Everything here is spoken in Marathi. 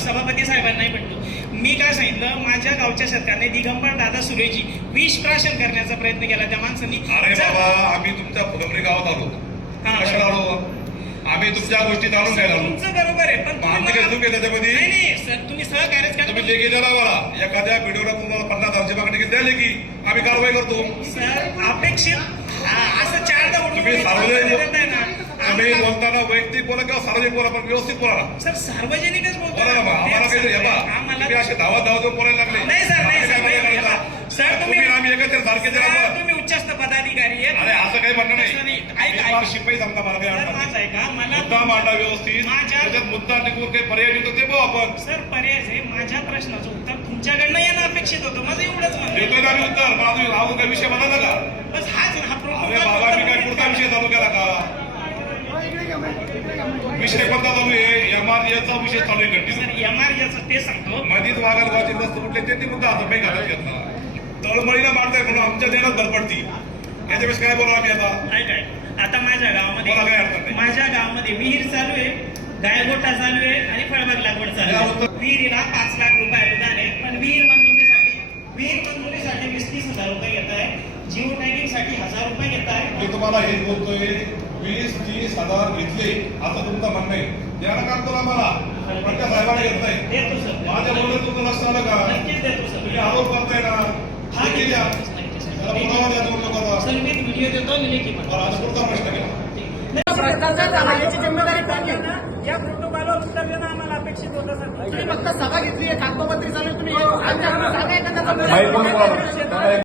सभापती साहेबांनाही म्हणतो, मी काय सांगितलं, माझ्या गावच्या सरकारने दिगंबर दादा सुरेजी विष प्राशन करण्याचा प्रयत्न केला त्या माणसांनी. अरे बाबा, आम्ही तुमच्या फुलंबरी गावात आलो, कशाला आलो? आम्ही तुमच्या गोष्टी जाणून घ्यायला आलो. तुमचं बरोबर आहे, पण आमचं काही चूक आहे त्याच्यामध्ये? नाही सर, तुम्ही सहकार्यच करा. तुम्ही लेखी द्याला मला, एखाद्या व्हिडिओला तुम्हाला 50,000ची मागणी केली द्या लेखी, आम्ही कारवाई करतो. सर अपेक्षित असं चारदा तुम्ही तुम्ही बोलताना वैयक्तिक बोला किंवा सार्वजनिक बोला, पण व्यवस्थित बोला ना सर. सार्वजनिकच बोलतो बोला ना. आम्हाला काही तुम्ही असे धावत बोलायला लागले. नाही सर, नाही सर, तुम्ही आम्ही एकत्र सारखे तुम्ही उच्चस्त पदाधिकारी अरे असं काही म्हणणं नाही. ऐका शिपाई सांगता मला काही अडचण ऐका मला मुद्दा मांडा व्यवस्थित, त्याच्यात मुद्दा निघून काही पर्याय निघतो ते बघू आपण. सर पर्याय आहे, माझ्या प्रश्नाचं उत्तर तुमच्याकडनं येणं अपेक्षित होतं. माझं एवढंच म्हणणं देतोय ना आम्ही उत्तर, पण अजून अजून काही विषय बदलला का? बस हाच हा अरे बाबा, मी काय पुढचा विषय चालू केला का? विषय कोणता चालू आहे? एमआरएचा विषय चालू आहे कंटिन्यू. एमआरएचं ते सांगतो. मधीच वागायला रस्ते कुठले ते मुद्दा आता काही घालत घेतला. तळमळीला मारताय म्हणून आमच्या देण्यात धडपडती. याच्यापेक्षा काय बोला आम्ही आता? काय आता माझ्या गावामध्ये माझ्या गावामध्ये विहीर चालू आहे, गायगोठा चालू आहे आणि फळबाग लागवड चालू आहे. विहिरीला 5 लाख रुपये अनुदान आहे, पण विहीर मंजुरीसाठी 20-30,000 रुपये घेत आहे. जिओ टॅगिंग साठी 1000 रुपये घेत आहे. मी तुम्हाला हेच बोलतोय, 20-30,000 घेतले असं तुमचं म्हणणं आहे. द्यायला काम तुला मला पण त्या साहेबांना घेत नाही. देतो सर, माझ्या बोलण्यात तुमचं लक्ष आलं का? नक्कीच देतो सर. तुम्ही आरोप करताय ना, हा लेखी द्या. त्याला पुरावा द्या दोन लोकांना. सर मी व्हिडिओ देतो, मी लेखी पण. आज पुढचा प्रश्न केला. याची जिम्मेदारी कोण घेणार? या प्रोटोकॉलवर उत्तर देणं आम्हाला अपेक्षित होतं सर. तुम्ही फक्त सभा घेतली आहे, कागदोपत्री चालू आहे, तुम्ही